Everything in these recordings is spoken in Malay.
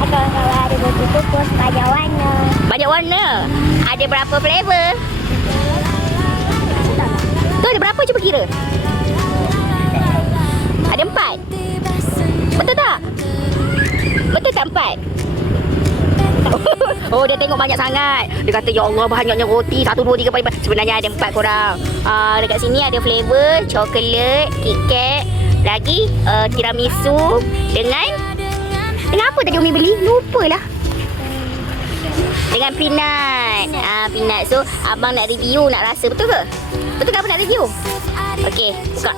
Kawan-kawan ada roti kukus banyak warna. Banyak warna. Ada berapa flavor? Tu ada berapa, cuba kira. Ada 4. Betul tak? Betul tak 4? Oh, dia tengok banyak sangat. Dia kata, ya Allah, banyaknya roti. 1, 2, 3, 4. Sebenarnya ada 4 korang. Dekat sini ada flavor coklat, KitKat, lagi tiramisu dengan apa tadi Umi beli? Lupalah. Dengan peanut. Peanut. So, abang nak review, nak rasa. Betul ke? Betul ke abang nak review? Okey, buka.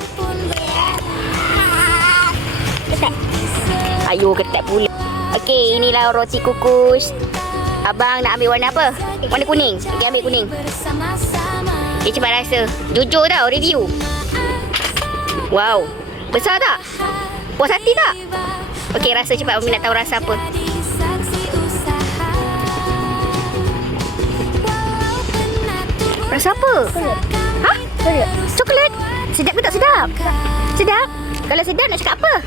Ketat. Ayo, ketat pula. Okey, inilah roti kukus. Abang nak ambil warna apa? Warna kuning. Okey, ambil kuning. Okay, cepat rasa. Jujur tau, review. Wow. Besar tak? Puas hati tak? Okey, rasa cepat. Umi nak tahu rasa apa. Rasa apa? Ha? Coklat. Sedap ke tak sedap? Sedap? Kalau sedap nak cakap apa?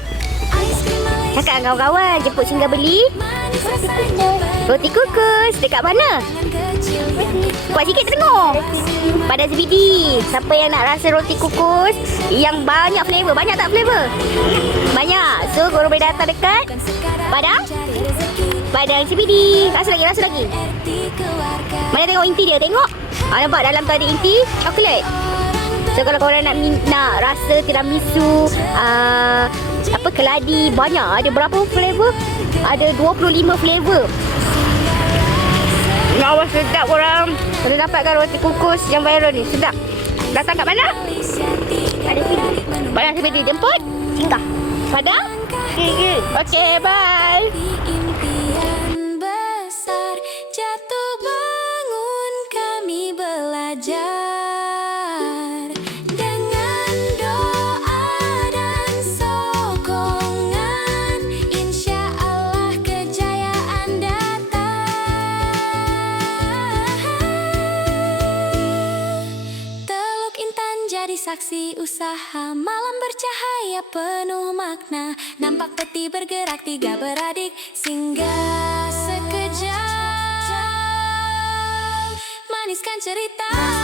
Cakap dengan kawan-kawan. Jemput singgah beli roti kukus. Dekat mana? Buat sikit tengok. Pada CBD. Siapa yang nak rasa roti kukus yang banyak flavor? Banyak tak flavor? Banyak. So korang boleh datang dekat Padang CBD. Rasa lagi. Mana tengok inti dia? Tengok. Nampak dalam tu ada inti coklat. So kalau korang nak rasa tiramisu, keladi, banyak. Ada berapa flavor? Ada 25 flavor. Awas, sedap korang. Kalau dapatkan roti kukus yang viral ni, sedap. Datang kat mana? Ada sini. Padang CBD. Jemput Singgah. Padang? Okay, bye. Impian besar jatuh bangun kami belajar dengan doa dan sokongan, insya Allah kejayaan datang. Teluk Intan jadi saksi usaha, malam bercahaya penuh makna. Nampak peti bergerak 3 beradik, singgah sekejap, maniskan cerita.